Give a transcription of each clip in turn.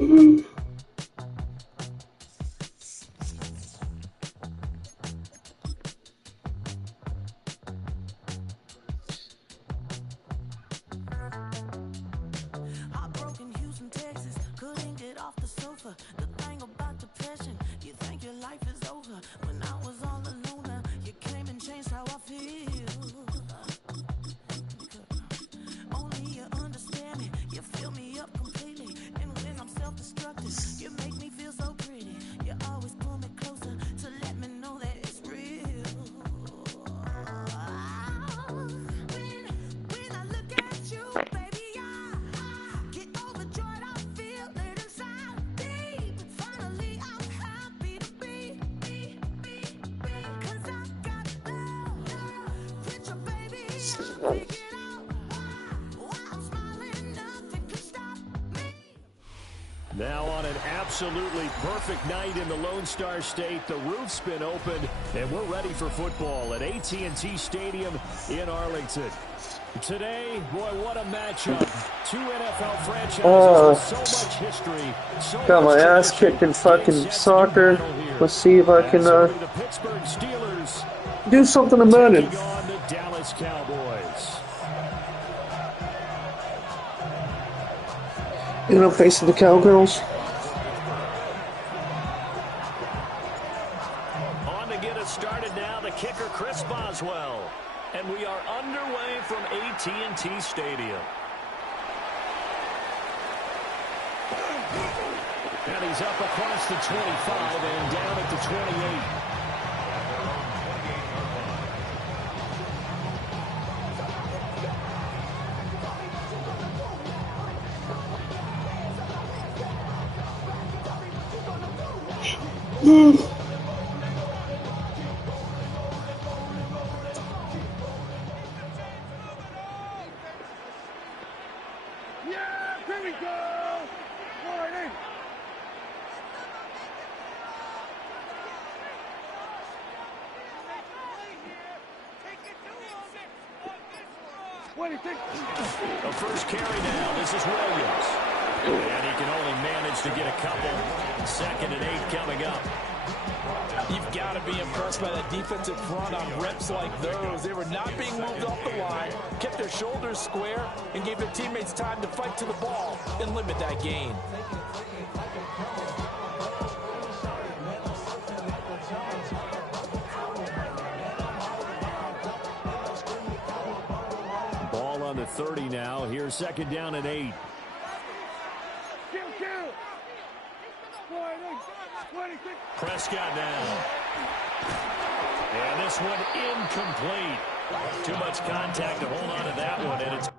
Heartbroken Houston, Texas, couldn't get off the sofa. The thing about depression, you think your life is over. When I was all alone, you came and changed how I feel. Only you understand me, you fill me up completely. And when I'm self-destructive, you make me feel so pretty. You always pull me closer to let me know that it's real. When I look at you, baby, I get overjoyed. I feel it inside deep. Finally, I'm happy to be. 'Cause I got love with your baby. I figured out why I'm smiling. Nothing can stop me. Now on an absolutely perfect night in the Lone Star State, the roof's been opened, and we're ready for football at AT&T Stadium in Arlington. Today, boy, what a matchup. Two NFL franchises with so much history. Got my ass kicked in fucking soccer. Let's see if I can the Pittsburgh Steelers do something about it. taking on the Dallas Cowboys. You know, facing the Cowgirls. On to get us started now, the kicker, Chris Boswell. And we are underway from AT&T Stadium. And he's up across the 25 and down at the 28. The first carry now. This is Williams. And he can only manage to get a couple. 2nd and 8 coming up. You've got to be impressed by that defensive front on reps like those. They were not being moved off the line, kept their shoulders square, and gave their teammates time to fight to the ball and limit that gain. Ball on the 30 now. Here's 2nd down and 8. Prescott now. And this one incomplete. Too much contact to hold on to that one, and it's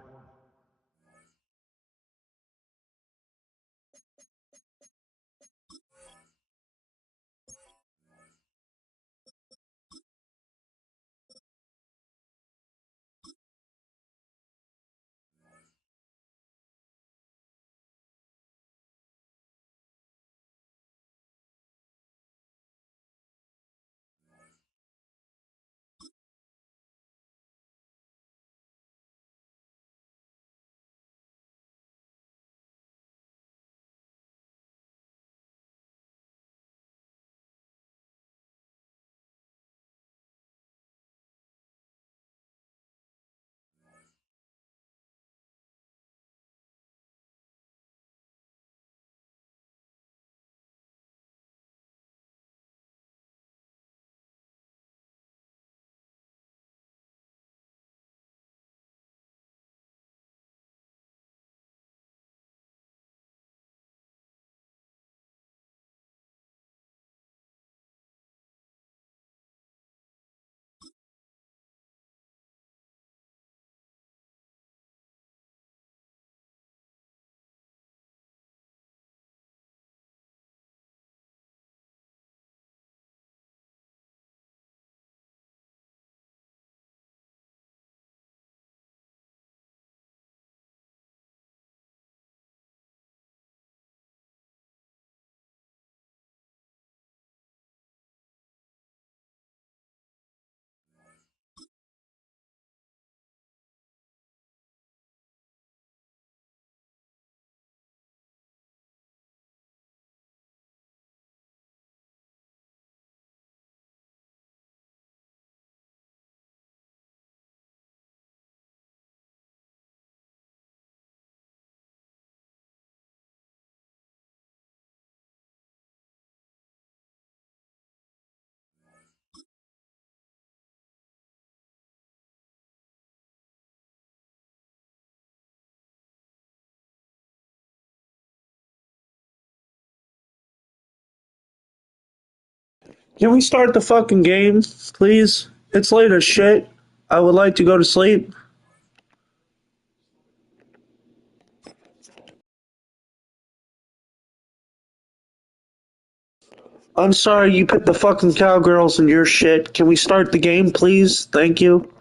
Can we start the fucking game, please? It's late as shit. I would like to go to sleep. I'm sorry you put the fucking cowgirls in your shit. Can we start the game, please? Thank you.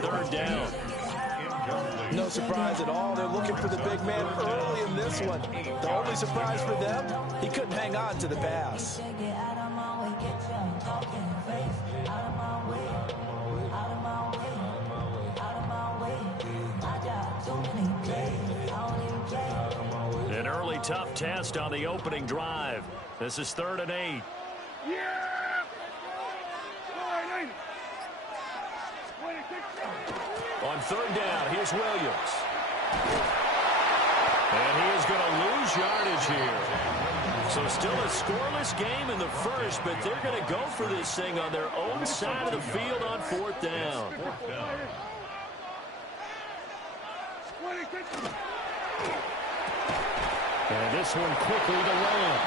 Third down. No surprise at all. They're looking for the big man early in this one. The only surprise for them, he couldn't hang on to the pass. An early tough test on the opening drive. This is 3rd and 8. On 3rd down, here's Williams. And he is going to lose yardage here. So still a scoreless game in the first, but they're going to go for this thing on their own side of the field on 4th down. And this one quickly to Lamb.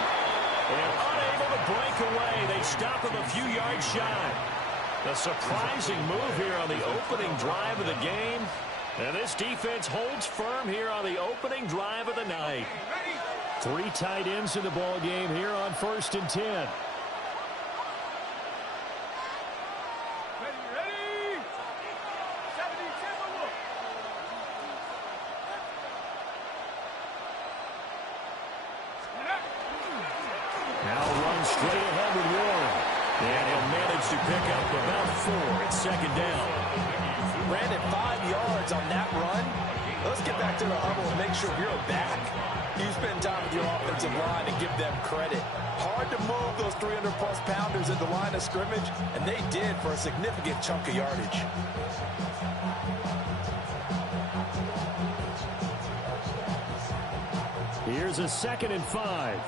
And unable to break away. They stop him a few yards shy. A surprising move here on the opening drive of the game. And this defense holds firm here on the opening drive of the night. 3 tight ends in the ball game here on 1st and 10. Now runs straight ahead with Warren. And he'll manage to pick up about 4 at 2nd down. Brandon, 5 yards on that run. Let's get back to the huddle and make sure you're back. You spend time with your offensive line and give them credit. Hard to move those 300-plus pounders in the line of scrimmage, and they did for a significant chunk of yardage. Here's a 2nd and 5.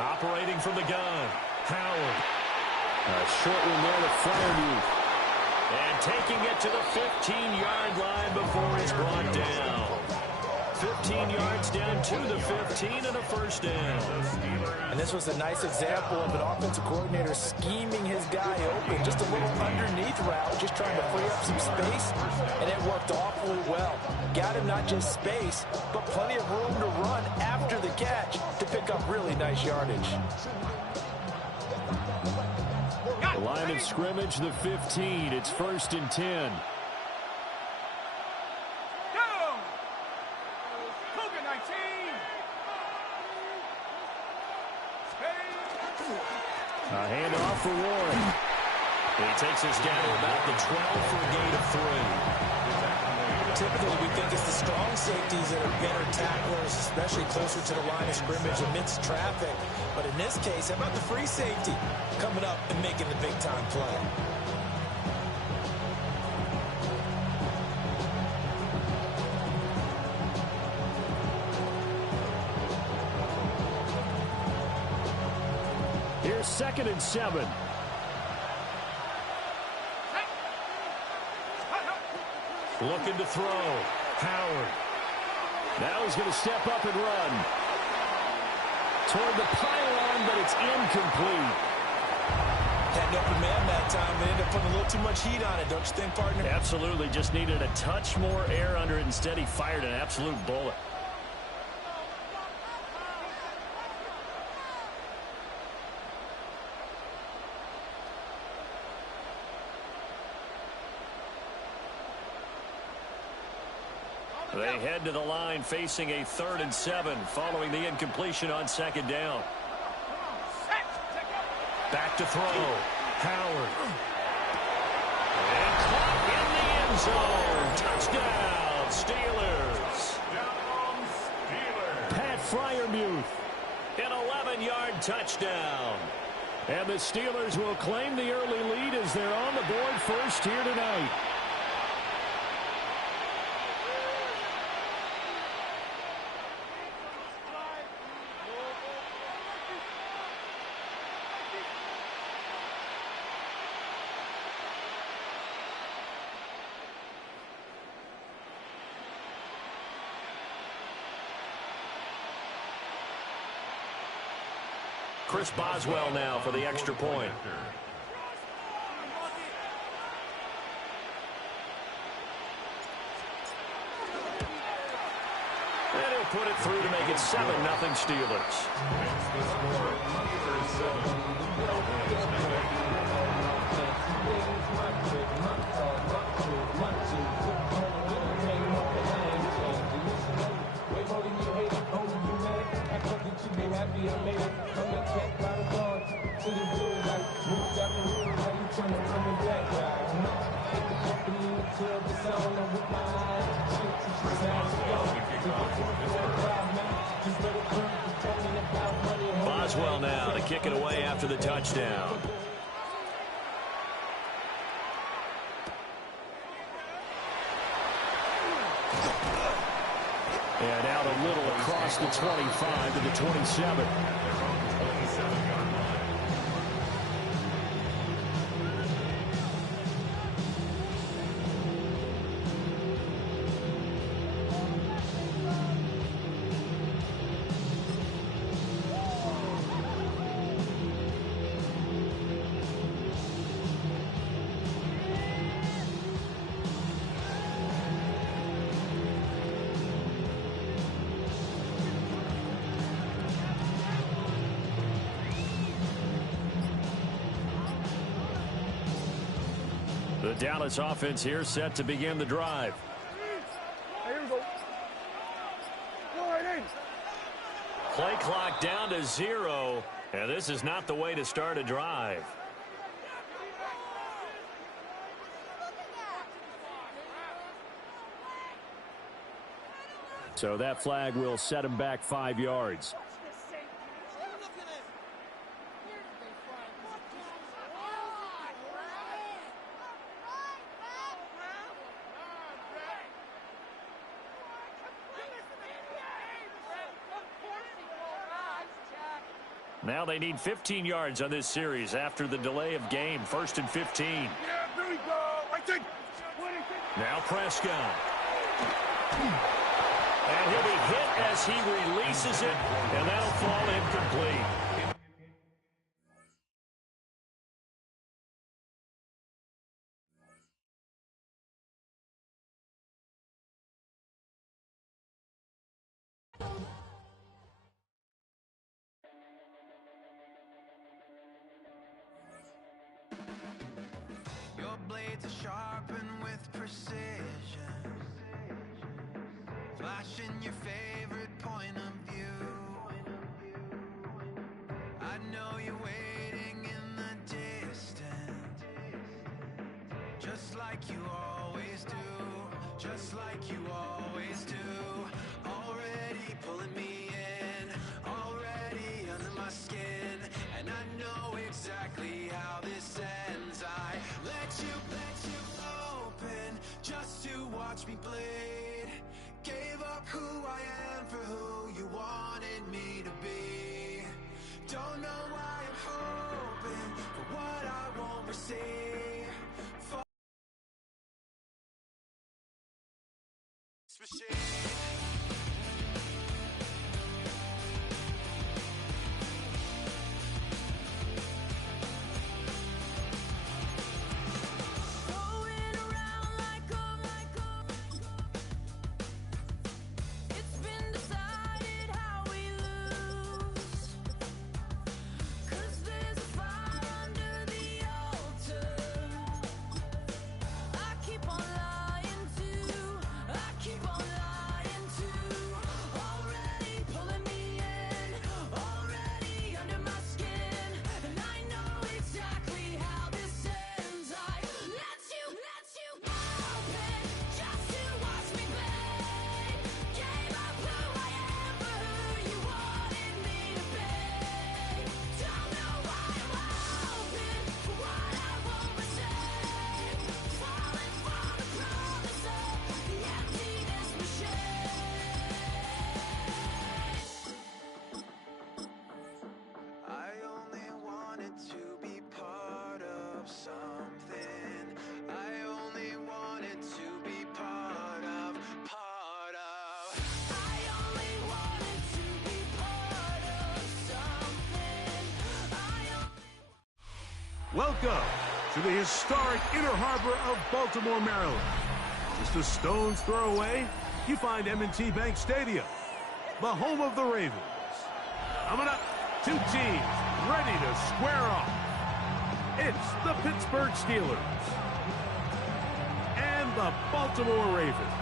Operating from the gun, Howard. A short one there to Fryermuth. And taking it to the 15-yard line before it's brought down. 15 yards down to the 15 and a 1st down. And this was a nice example of an offensive coordinator scheming his guy open. Just a little underneath route, just trying to free up some space, and it worked awfully well. Got him not just space, but plenty of room to run after the catch to pick up really nice yardage. The line of scrimmage, the 15. It's 1st and 10. A handoff for Warren. He takes us down to about the 12 for a gain of 3. Typically, we think it's the strong safeties that are better tacklers, especially closer to the line of scrimmage amidst traffic. But in this case, how about the free safety coming up and making the big-time play? Here's 2nd and 7. Looking to throw. Howard. Now he's going to step up and run. Toward the pylon, but it's incomplete. Had an open man that time. They ended up putting a little too much heat on it, don't you think, partner? Absolutely. Just needed a touch more air under it. Instead, he fired an absolute bullet. They head to the line facing a 3rd and 7 following the incompletion on 2nd down. Back to throw. Howard. And caught in the end zone. Touchdown, Steelers. Pat Freiermuth. An 11-yard touchdown. And the Steelers will claim the early lead as they're on the board first here tonight. Chris Boswell now for the extra point. And he'll put it through to make it 7-0 Steelers. Boswell now to kick it away after the touchdown. And out a little across the 25 to the 27. The Dallas offense here set to begin the drive. Here we go. Go right in. Play clock down to 0, and this is not the way to start a drive. So that flag will set him back 5 yards. Now they need 15 yards on this series after the delay of game. 1st and 15. Yeah, there we go. Right there. Now Prescott. And he'll be hit as he releases it, and that'll fall incomplete. Your blades are sharpened with precision, flashing your favorite point of view. I know you're waiting in the distance, just like you always do. just like you always do. Already pulling me in, already under my skin, and I know exactly how this ends. I let you open just to watch me bleed. Gave up who I am for who you wanted me to be. Don't know why I'm hoping for what I won't receive. Machine. Going around like it's been decided how we lose. 'Cause there's a fire under the altar. I keep on lying to, I keep on lying to. Already pulling me in, already under my skin, and I know exactly how this ends. I let you open just to watch me bleed. Gave up who I am for who you wanted me to be. Don't know why I'm hoping for what I won't receive. Falling for the promise of the emptiness machine. I only wanted to be part of something. I only wanted to be part of. I only wanted to be part of something. Welcome to the historic Inner Harbor of Baltimore, Maryland. Just a stone's throw away, you find M&T Bank Stadium, the home of the Ravens. Coming up, two teams ready to square off. It's the Pittsburgh Steelers and the Baltimore Ravens.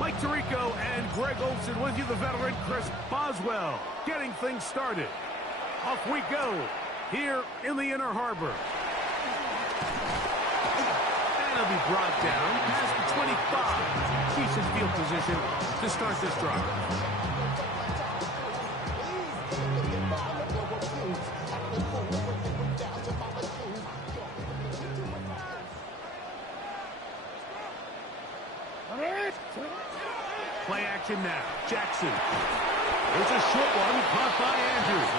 Mike Tirico and Greg Olson with you, the veteran Chris Boswell, getting things started. Off we go here in the Inner Harbor. And it'll be brought down past the 25. Decent field position to start this drive. Play action now. Jackson. There's a short one caught by Andrews.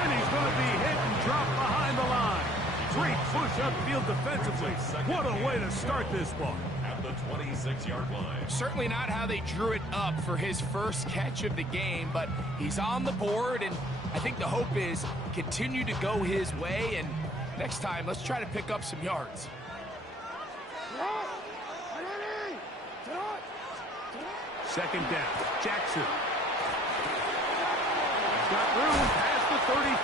And he's going to be hit and dropped behind the line. Great push upfield defensively. What a way to start this ball. At the 26-yard line. Certainly not how they drew it up for his first catch of the game, but he's on the board, and I think the hope is continue to go his way, and next time, let's try to pick up some yards. Second down. Jackson. He's got room past the 35.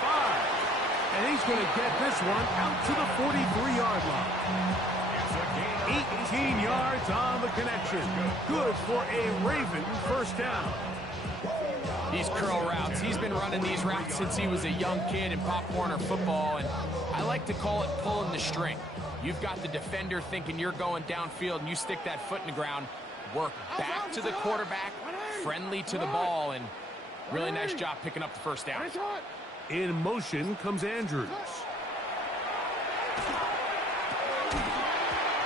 And he's going to get this one out to the 43-yard line. 18 yards on the connection. Good for a Raven first down. These curl routes, he's been running these routes since he was a young kid in Pop Warner football, and I like to call it pulling the string. You've got the defender thinking you're going downfield, and you stick that foot in the ground, work back to the quarterback, friendly to the ball, and really nice job picking up the first down. In motion comes Andrews.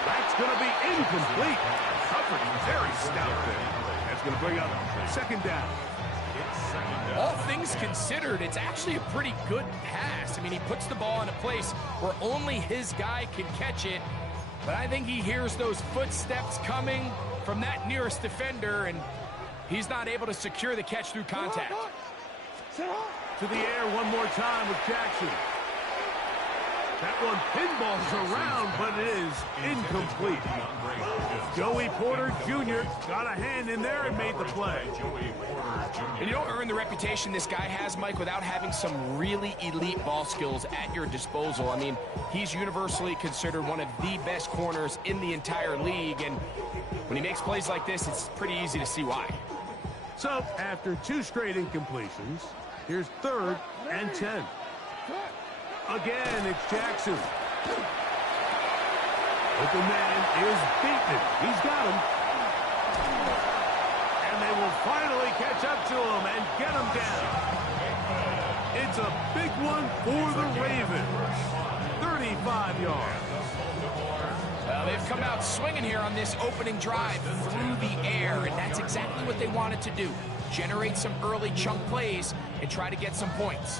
That's going to be incomplete. Covered very stout there. That's going to bring up second down. All things considered, it's actually a pretty good pass. I mean, he puts the ball in a place where only his guy can catch it, but I think he hears those footsteps coming from that nearest defender, and he's not able to secure the catch through contact. To the air one more time with Jackson. That one pinballs around, but it is incomplete. Joey Porter Jr. got a hand in there and made the play. And you don't earn the reputation this guy has, Mike, without having some really elite ball skills at your disposal. I mean, he's universally considered one of the best corners in the entire league, and when he makes plays like this, it's pretty easy to see why. So, after 2 straight incompletions, here's 3rd and 10. Again, it's Jackson. Open man is beaten. He's got him. And they will finally catch up to him and get him down. It's a big one for the Ravens. 35 yards. Well, they've come out swinging here on this opening drive through the air, and that's exactly what they wanted to do. Generate some early chunk plays and try to get some points.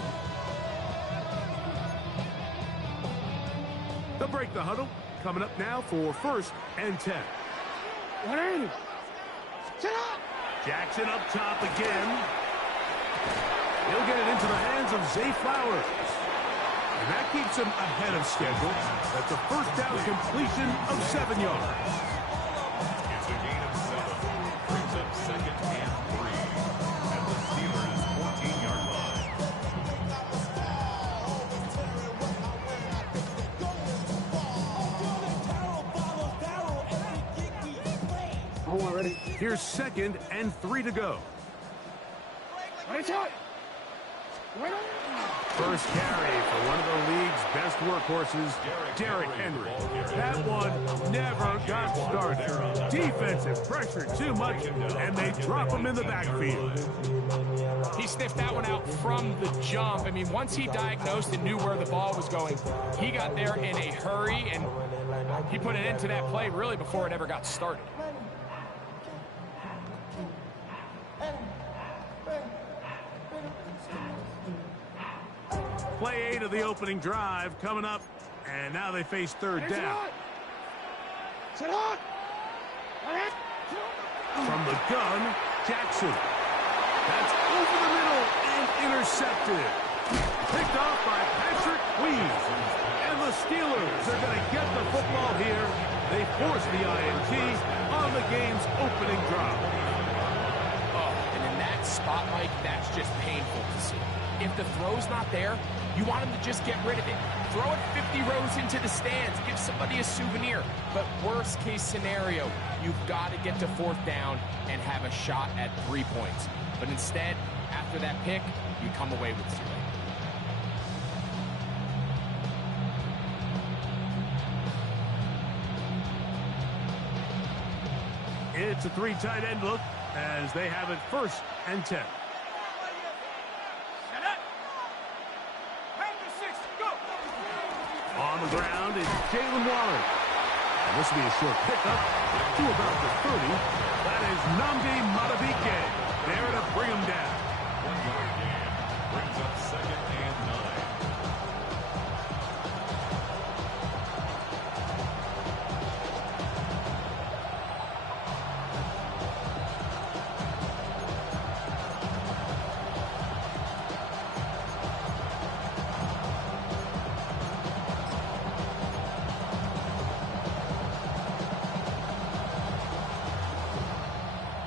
They'll break the huddle. Coming up now for 1st and 10. Jackson up top again. He'll get it into the hands of Zay Flowers. And that keeps him ahead of schedule. That's a 1st down completion of 7 yards. It's a gain of 7. Brings up 2nd and 3. At the Steelers' 14-yard line. Here's 2nd and 3 to go. First carry for one of the league's best workhorses, Derrick Henry. That one never got started. Defensive pressure too much, and they drop him in the backfield. He sniffed that one out from the jump. I mean, once he diagnosed and knew where the ball was going, he got there in a hurry, and he put an end to that play really before it ever got started. Play 8 of the opening drive coming up, and now they face 3rd down. From the gun, Jackson. That's over the middle and intercepted. Picked off by Patrick Queen. And the Steelers are going to get the football here. They force the INT on the game's opening drive. Oh, and in that spot, Mike, that's just painful to see. If the throw's not there, you want him to just get rid of it. Throw it 50 rows into the stands. Give somebody a souvenir. But worst case scenario, you've got to get to 4th down and have a shot at 3 points. But instead, after that pick, you come away with 0. It's a 3 tight end look as they have it 1st and 10. On the ground is Jalen Waller. And this will be a short pickup to about the 30. That is Nnamdi Madubuike there to bring him down. 1-yard gain. Brings up 2nd and 9.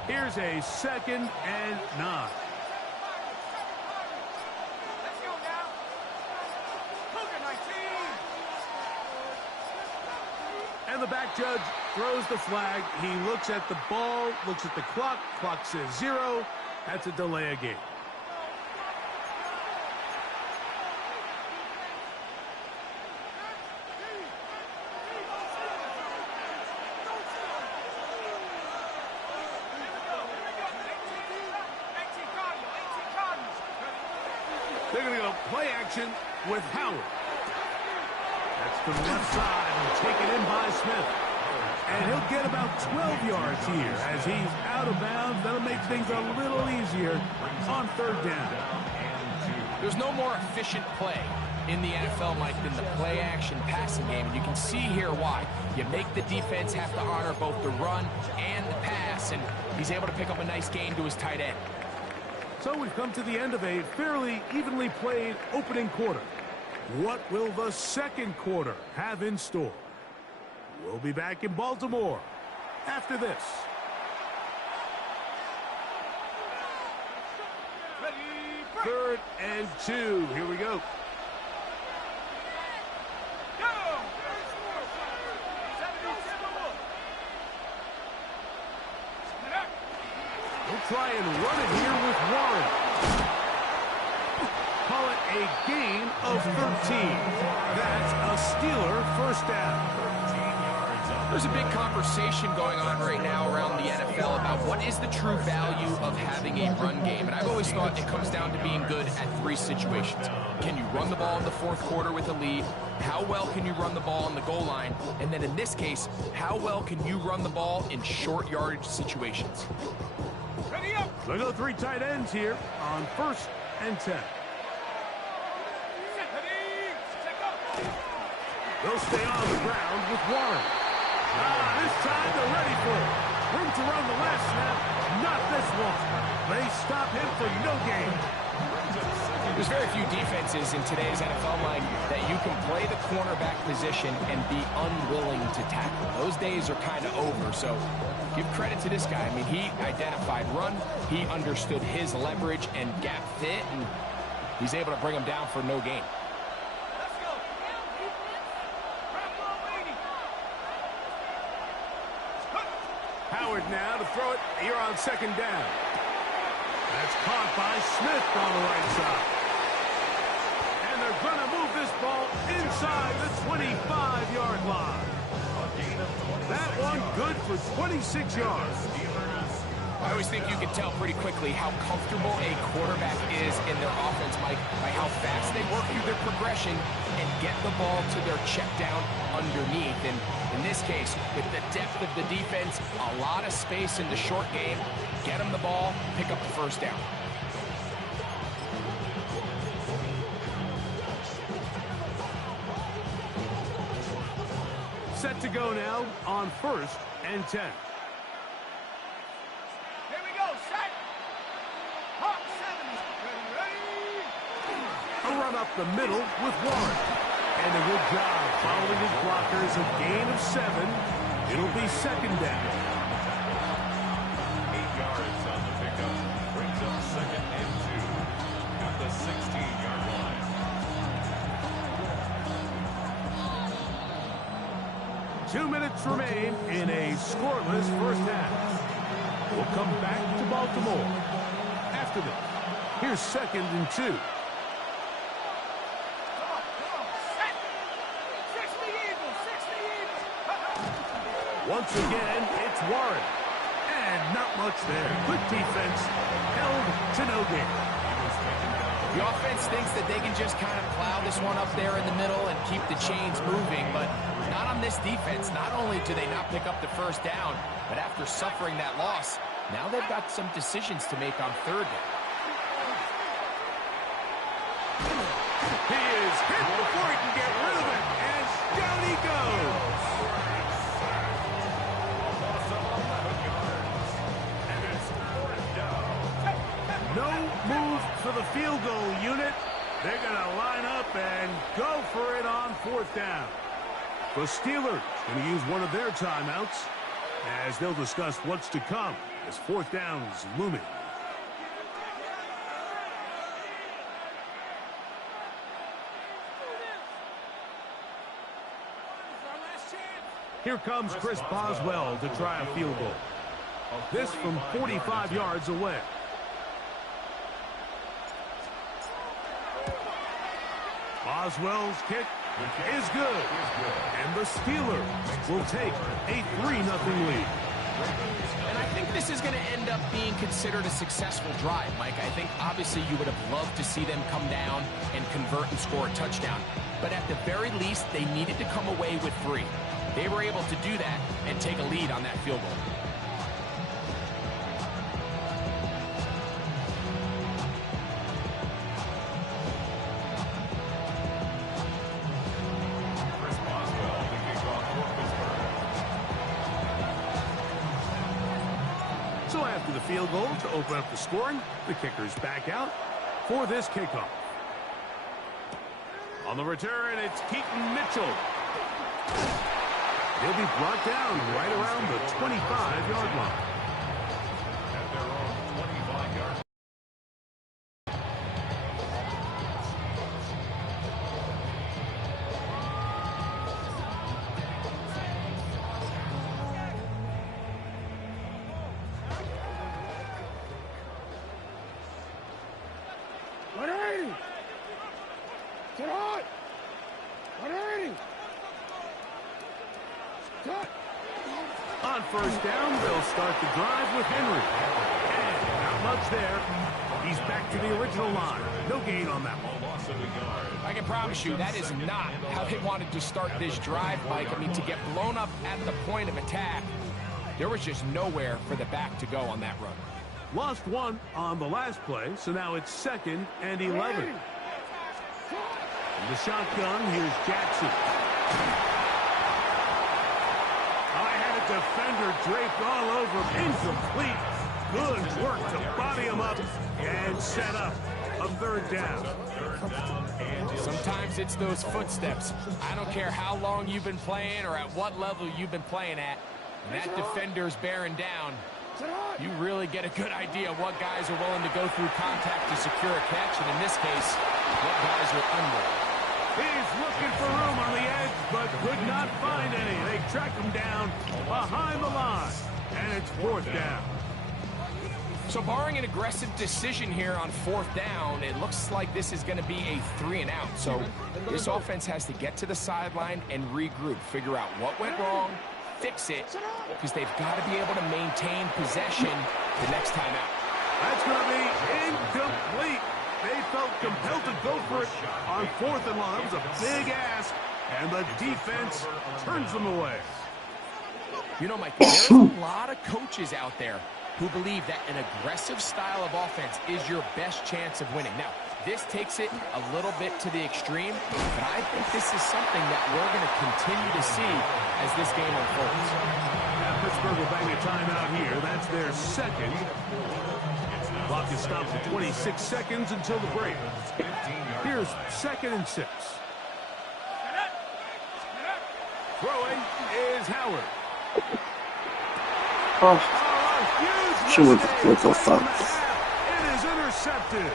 Here's a 2nd and 9. And the back judge throws the flag. He looks at the ball, looks at the clock. Clock says 0. That's a delay of game. They're going to go play action with Howard. That's to the left side and taken in by Smith. And he'll get about 12 yards here as he's out of bounds. That'll make things a little easier on 3rd down. There's no more efficient play in the NFL, Mike, than the play-action passing game. And you can see here why. You make the defense have to honor both the run and the pass, and he's able to pick up a nice gain to his tight end. So we've come to the end of a fairly evenly played opening quarter. What will the second quarter have in store? We'll be back in Baltimore after this. Third and 2. Here we go. We'll try and run it here with Warren. Call it a gain of 13. That's a Steeler first down. There's a big conversation going on right now around the NFL about what is the true value of having a run game. And I've always thought it comes down to being good at 3 situations. Can you run the ball in the fourth quarter with a lead? How well can you run the ball on the goal line? And then in this case, how well can you run the ball in short yardage situations? Ready up. So go 3 tight ends here on 1st and 10. They'll stay on the ground with Warren. This time they're ready for it. Room to run the last snap. Not this one. They stop him for no gain. There's very few defenses in today's NFL, Mike, that you can play the cornerback position and be unwilling to tackle. Those days are kind of over, so give credit to this guy. I mean, he identified run, he understood his leverage and gap fit, and he's able to bring him down for no gain. Howard now to throw it here on 2nd down. That's caught by Smith on the right side. And they're going to move this ball inside the 25-yard line. That one good for 26 yards. I always think you can tell pretty quickly how comfortable a quarterback is in their offense, Mike, by how fast they work through their progression and get the ball to their check down underneath. And in this case, with the depth of the defense, a lot of space in the short game, get them the ball, pick up the first down. Set to go now on 1st and 10. Here we go, set. Hot 7. Ready? A run up the middle with Warren. And a good job following his blockers. A gain of 7. It'll be 2nd down. 8 yards on the pickup. Brings up 2nd and 2 at the 16-yard line. Two minutes remain in a scoreless first half. We'll come back to Baltimore after this. Here's 2nd and 2. Once again, it's Warren. And not much there. Good defense. Held to no gain. The offense thinks that they can just kind of plow this one up there in the middle and keep the chains moving, but not on this defense. Not only do they not pick up the first down, but after suffering that loss, now they've got some decisions to make on 3rd down. He is hit before he can get rid of it, and down he goes. No move for the field goal unit. They're going to line up and go for it on 4th down. The Steelers going to use one of their timeouts as they'll discuss what's to come as 4th down is looming. Here comes Chris Boswell to try a field goal. This from 45 yards away. Boswell's kick is good. And the Steelers will take a 3-0 lead. And I think this is going to end up being considered a successful drive, Mike. I think obviously you would have loved to see them come down and convert and score a touchdown. But at the very least, they needed to come away with 3. They were able to do that and take a lead on that field goal. So after the field goal to open up the scoring, the kicker's back out for this kickoff. On the return, it's Keaton Mitchell. He'll be brought down right around the 25-yard line. At their own 25-yard. Get hot! 180! Cut! On first down, they'll start the drive with Henry. And not much there. He's back to the original line. No gain on that one. A loss of a yard. I can promise you that is not how they wanted to start this drive, Mike. I mean, to get blown up at the point of attack, there was just nowhere for the back to go on that run. Lost one on the last play, so now it's 2nd and 11. In the shotgun, here's Jackson. I had a defender draped all over him. Incomplete. Good work to body him up and set up a 3rd down. Sometimes it's those footsteps. I don't care how long you've been playing or at what level you've been playing at. When that defender's bearing down, you really get a good idea of what guys are willing to go through contact to secure a catch, and in this case, what guys are unwilling. He's looking for room on the edge, but could not find any. They track him down behind the line, and it's 4th down. So barring an aggressive decision here on 4th down, it looks like this is going to be a 3-and-out. So this offense has to get to the sideline and regroup, figure out what went wrong, fix it, because they've got to be able to maintain possession the next time out. That's going to be incomplete. They felt compelled to go for it on 4th and long. That was a big ask, and the defense turns them away. You know, Mike, there's a lot of coaches out there who believe that an aggressive style of offense is your best chance of winning. Now, this takes it a little bit to the extreme, but I think this is something that we're going to continue to see as this game unfolds. Now, Pittsburgh will bang a timeout here. That's their 2nd. Clock is stopped for 26 seconds until the break. Here's 2nd and 6. Throwing is Howard. Oh, she went with the fuck. It is intercepted.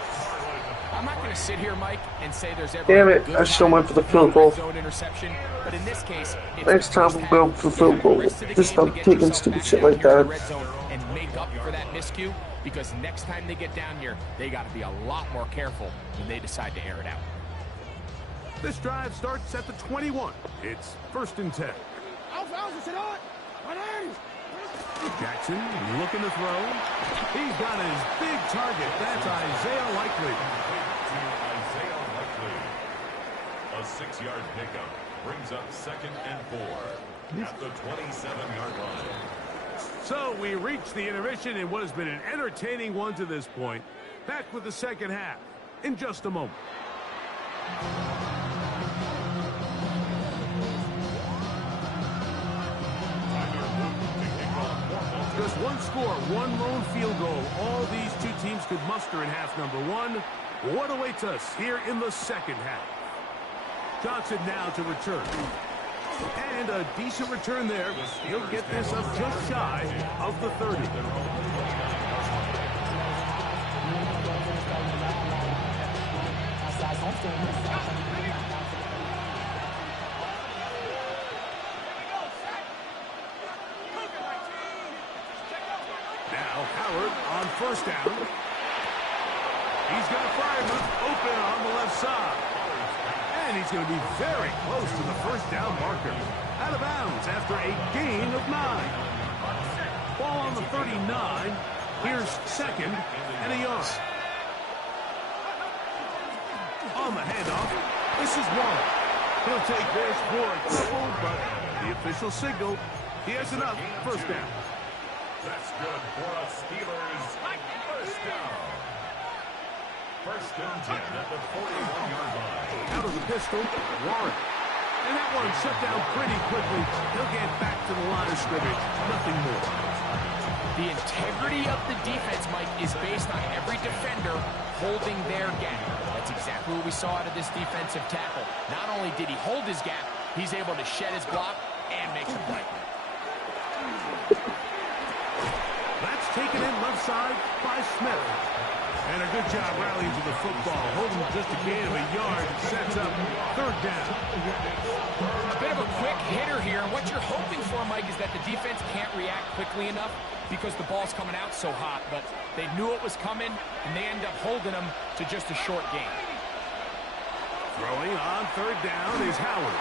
I'm not going to sit here, Mike, and say there's ever Damn a it, good I still time went for the for field goal. zone interception, but in this case, it's Next time first we'll half. go for field goal. Rest of the Just game to stop get taking yourself stupid back shit down like here in the that. red zone and make up for that miscue, because next time they get down here, they got to be a lot more careful when they decide to air it out. This drive starts at the 21. It's 1st and 10. Jackson looking to throw. He's got his big target. That's Isaiah Likely. A 6-yard pickup brings up 2nd and 4 at the 27-yard line. So we reach the intermission in what has been an entertaining one to this point. Back with the 2nd half in just a moment. Just one score, one lone field goal. All these two teams could muster in half number 1. What awaits us here in the 2nd half? Johnson now to return. And a decent return there. He'll get this up just shy of the 30. Now Howard on 1st down. He's got Fryman open on the left side. And he's going to be very close to the 1st down marker. Out of bounds after a gain of 9. Ball on the 39. Here's 2nd and a yard. On the handoff, this is Warren. He'll take this for a couple, but the official signal, he has enough. 1st down. That's good for a Steelers 1st down. 1st and 10 at the 41-yard line. Out of the pistol, Warren. And that one shut down pretty quickly. He'll get back to the line of scrimmage. Nothing more. The integrity of the defense, Mike, is based on every defender holding their gap. That's exactly what we saw out of this defensive tackle. Not only did he hold his gap, he's able to shed his block and make the play. That's taken in left side by Smith. And a good job rallying to the football. Holding just a gain of a yard. Sets up third down. A bit of a quick hitter here. And what you're hoping for, Mike, is that the defense can't react quickly enough because the ball's coming out so hot. But they knew it was coming, and they end up holding them to just a short gain. Throwing on third down is Howard.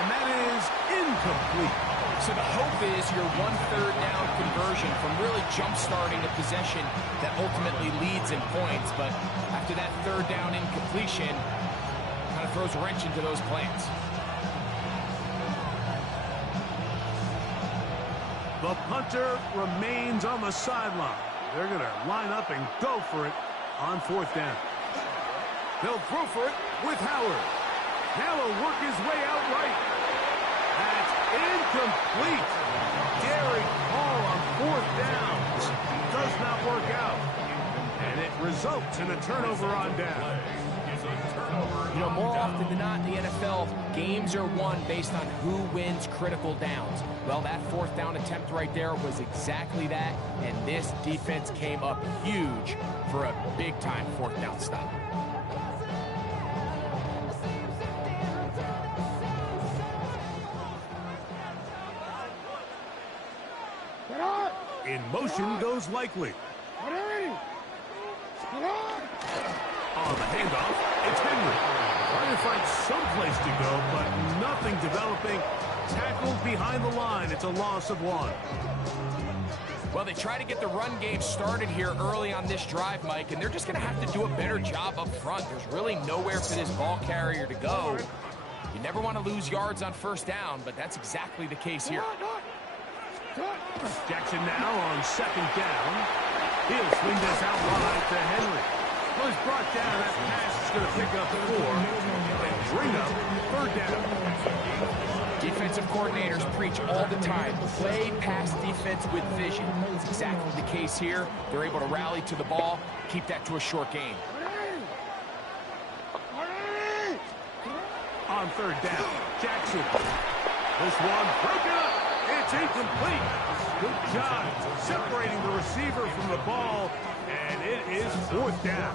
And that is incomplete. So the hope is your 1/3 down conversion from really jump-starting a possession that ultimately leads in points. But after that third down incompletion, kind of throws a wrench into those plans. The punter remains on the sideline. They're going to line up and go for it on fourth down. They'll throw for it with Howard. Now he'll work his way out right. That's incomplete. Derek Hall on fourth down. Does not work out. And it results in a turnover on down. You know, more often than not in the NFL, games are won based on who wins critical downs. Well, that fourth down attempt right there was exactly that, and this defense came up huge for a big-time fourth down stop. In motion goes Likely. On the handoff, it's Henry. Trying to find someplace to go, but nothing developing. Tackled behind the line. It's a loss of 1. Well, they try to get the run game started here early on this drive, Mike, and they're just going to have to do a better job up front. There's really nowhere for this ball carrier to go. You never want to lose yards on first down, but that's exactly the case here. Jackson now on second down. He'll swing this out wide to Henry. Well, he's brought down. That pass is going to pick up 4 and bring up third down. Defensive coordinators preach all the time. Play pass defense with vision. That's exactly the case here. They're able to rally to the ball, keep that to a short gain. On third down, Jackson. This one broken up. It's incomplete. Good job separating the receiver from the ball, and it is fourth down.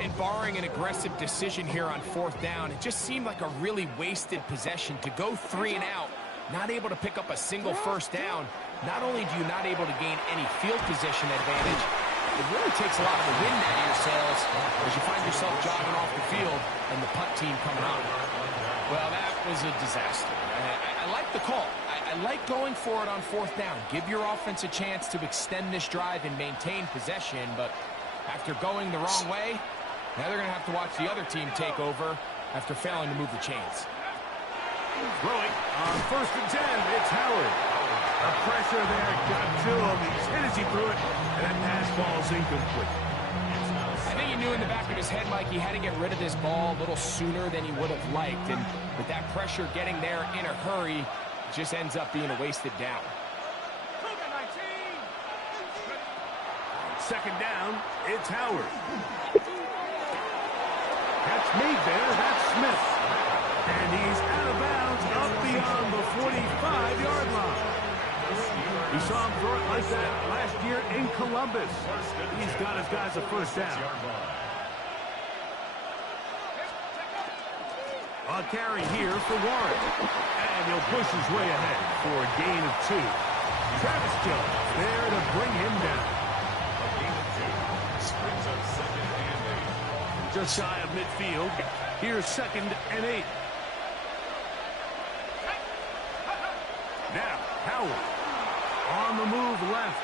And barring an aggressive decision here on fourth down, it just seemed like a really wasted possession to go 3 and out, not able to pick up a single first down. Not only do you not able to gain any field position advantage, it really takes a lot of the wind out of your sails as you find yourself jogging off the field and the punt team coming on. Well, that was a disaster. I like the call. I like going for it on fourth down. Give your offense a chance to extend this drive and maintain possession, but after going the wrong way, now they're going to have to watch the other team take over after failing to move the chains. Throwing on first and 10, it's Howard. The pressure there got to him. He's hit as he threw it, and that pass ball's incomplete. I think he knew in the back of his head, Mike, he had to get rid of this ball a little sooner than he would have liked. And with that pressure getting there in a hurry, it just ends up being a wasted down. Second down, it's Howard. Catch made there, that's Smith. And he's out of bounds up beyond the 45-yard line. We saw him throw it like that last year in Columbus. He's got his guys a first down. A carry here for Warren. And he'll push his way ahead for a gain of 2. Travis Jones there to bring him down. A gain of 2. Brings up second and 8. Just shy of midfield. Here's second and 8. Now, Howard. On the move left.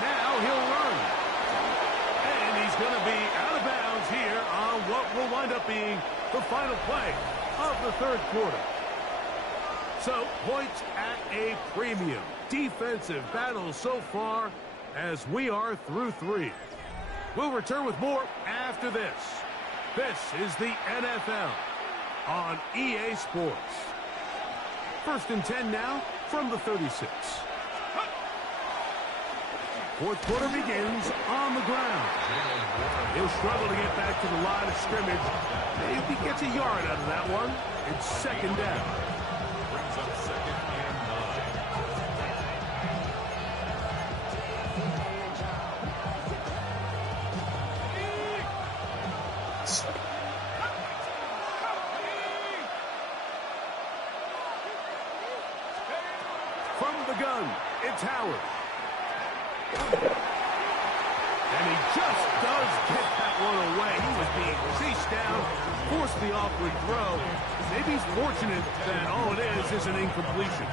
Now he'll run. And he's going to be out of bounds here on what will wind up being the final play of the third quarter. So, points at a premium. Defensive battle so far as we are through 3. We'll return with more after this. This is the NFL on EA Sports. First and 10 now from the 36. Fourth quarter begins on the ground. He'll struggle to get back to the line of scrimmage. Maybe gets a yard out of that one. It's second down. Brings up second and 9. From the gun, it's Howard. And he just does get that one away. He was being chased down, forced the awkward throw. Maybe he's fortunate that all it is an incompletion.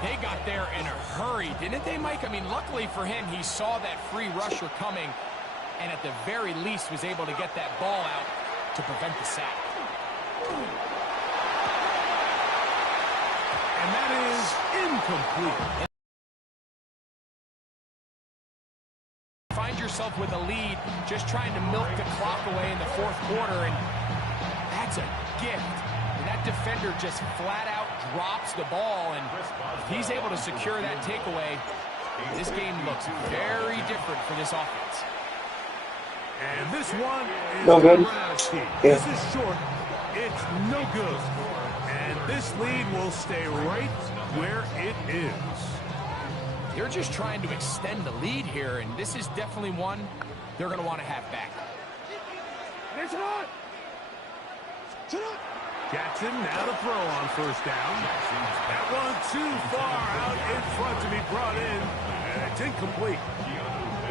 They got there in a hurry, didn't they, Mike? I mean, luckily for him, he saw that free rusher coming, and at the very least was able to get that ball out to prevent the sack. And that is incomplete. Find yourself with a lead, just trying to milk the clock away in the fourth quarter, and that's a gift. And that defender just flat out drops the ball, and if he's able to secure that takeaway, this game looks very different for this offense. And this one is no good. This is short. It's no good. And this lead will stay right where it is. They're just trying to extend the lead here, and this is definitely one they're going to want to have back. Jackson now to throw on first down. That one too far out in front to be brought in, and it's incomplete.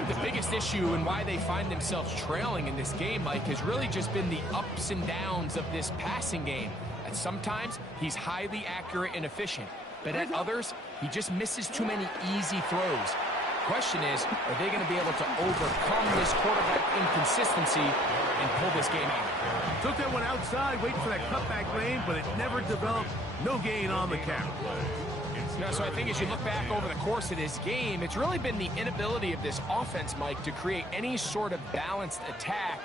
The biggest issue and why they find themselves trailing in this game, Mike, has really just been the ups and downs of this passing game. And sometimes he's highly accurate and efficient, but at others, he just misses too many easy throws. Question is, are they going to be able to overcome this quarterback inconsistency and pull this game out? Took that one outside, waiting for that cutback lane, but it never developed. No gain on the count. So I think as you look back over the course of this game, it's really been the inability of this offense, Mike, to create any sort of balanced attack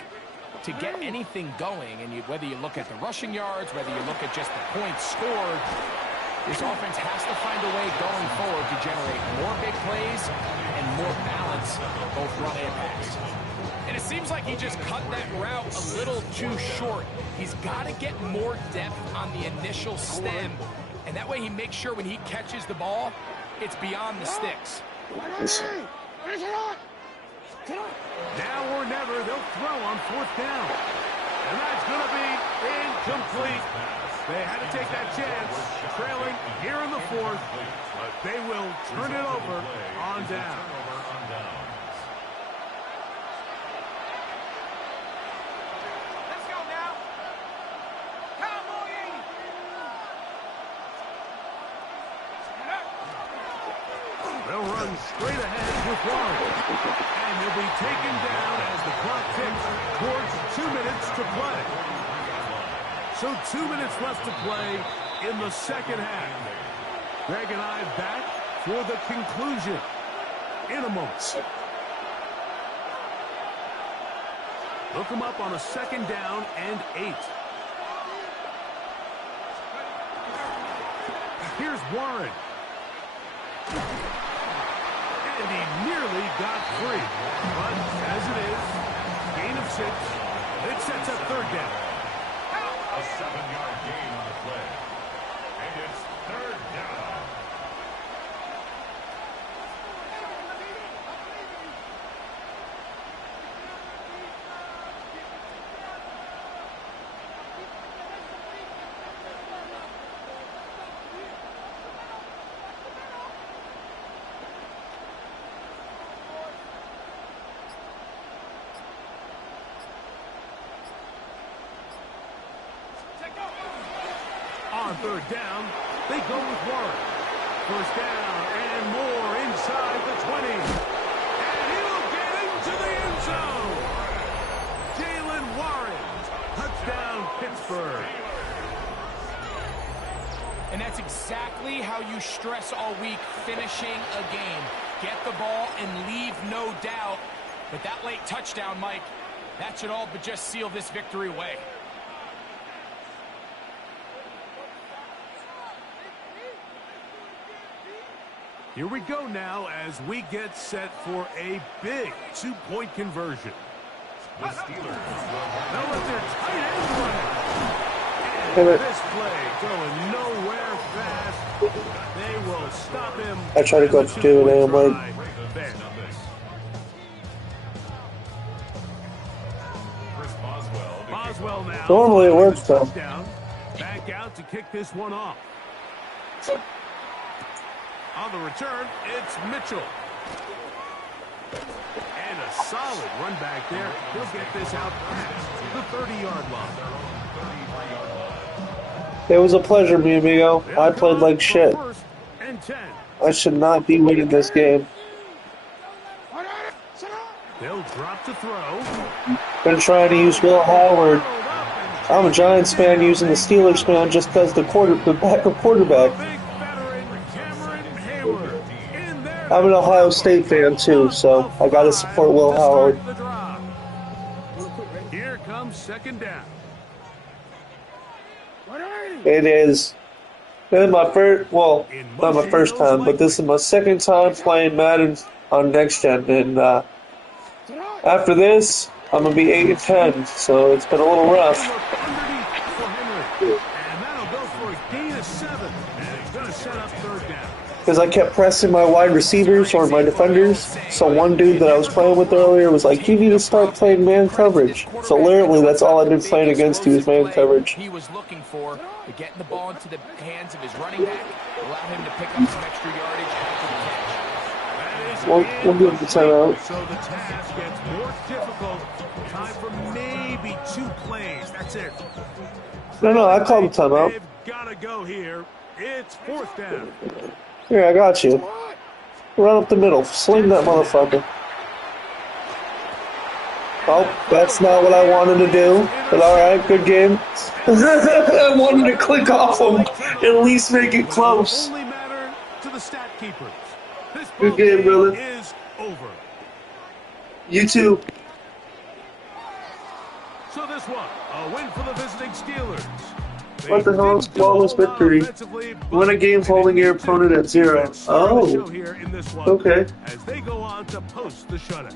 to get anything going. And whether you look at the rushing yards, whether you look at just the points scored, this offense has to find a way going forward to generate more big plays and more balance, both run and pass. And it seems like he just cut that route a little too short. He's got to get more depth on the initial stem, and that way he makes sure when he catches the ball, it's beyond the sticks. Now or never, they'll throw on fourth down. And that's going to be incomplete. They had to take that chance, trailing here in the fourth, but they will turn it over on down. Let's go now. Cowboy 80. They'll run straight ahead with Warren. And he'll be taken down as the clock ticks towards 2 minutes to play. So 2 minutes left to play in the second half. Greg and I back for the conclusion in a moment. Look him up on a second down and 8. Here's Warren. And he nearly got free. But as it is, gain of 6. It sets up third down. A 7-yard gain on the play. And it's third down. On third down, they go with Warren. First down and more inside the 20. And he'll get into the end zone. Jalen Warren, touchdown Pittsburgh. And that's exactly how you stress all week, finishing a game. Get the ball and leave no doubt. But that late touchdown, Mike, that should all but just seal this victory away. Here we go now as we get set for a big 2-point conversion. The Steelers will They'll let their tight end run it. Damn And it. this play going nowhere fast. They will stop him. I tried to go And the for two, and I am 2-point like- try failed. Chris Boswell. Boswell now. Normally it works, though. Touchdown. Back out to kick this one off. On the return, it's Mitchell. And a solid run back there. He'll get this out past the 30-yard line. It was a pleasure, mi amigo. I played like shit. First and 10. I should not be winning this game. They'll drop to throw. Been trying to use Will Howard. I'm a Giants fan using the Steelers fan just because the backup quarterback. Big veteran Cameron Hayward in there. I'm an Ohio State fan too, so I gotta support Will To Howard. start the drive. Here comes second down. It is. This is my first, well, not my first time, but this is my second time playing Madden on Next Gen, and after this, I'm gonna be 8-10, so it's been a little rough. Look underneath for Henry. And that'll go for a gain of 7. And it's going to set up third down. Because I kept pressing my wide receivers or my defenders, so one dude that I was playing with earlier was like, "You need to start playing man coverage." So literally, that's all I've been playing against you is man coverage. He was looking for to get the ball into the hands of his running back, allow him to pick up some extra yardage after the catch. That is We'll give it the timeout. So the task gets more difficult. Time for maybe 2 plays. That's it. No, I called the timeout. They've got to go here. It's fourth down. Here, I got you. Run up the middle. Sling that motherfucker. Oh, that's not what I wanted to do. But alright, good game. I wanted to click off him. At least make it close. Only matter to the stat keepers. This Good ball game, brother. is over. You too. So this one, a win for the visiting Steelers. They What the hell is didn't do a flawless whole lot victory? offensively, but Win a game they holding your did do opponent at 0. the star of the Oh. show here in this one, Okay. As they go on to post the shutout.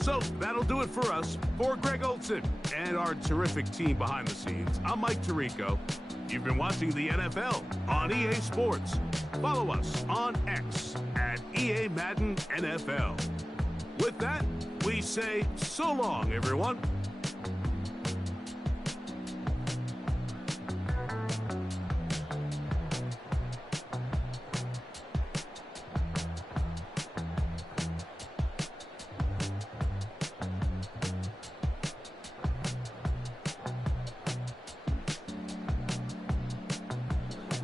So that'll do it for us. For Greg Olson and our terrific team behind the scenes, I'm Mike Tirico. You've been watching the NFL on EA Sports. Follow us on X at EA Madden NFL. With that, we say so long, everyone.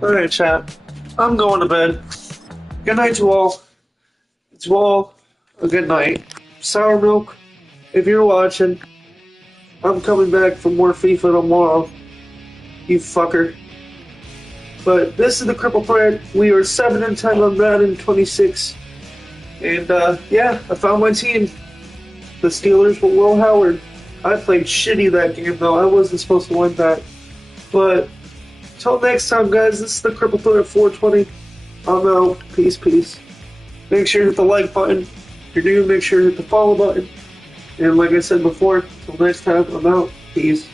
Alright, chat. I'm going to bed. Good night to all. To all, a good night. Sour Milk, if you're watching, I'm coming back for more FIFA tomorrow. You fucker. But this is the Cripple Threat. We are 7-10 on Madden 26. And, yeah, I found my team. The Steelers with Will Howard. I played shitty that game, though. I wasn't supposed to win that. But, till next time, guys, this is the Cripple Threat 420. I'm out. Peace, peace. Make sure to hit the like button. If you're new, make sure to hit the follow button. And like I said before, till next time, I'm out. Peace.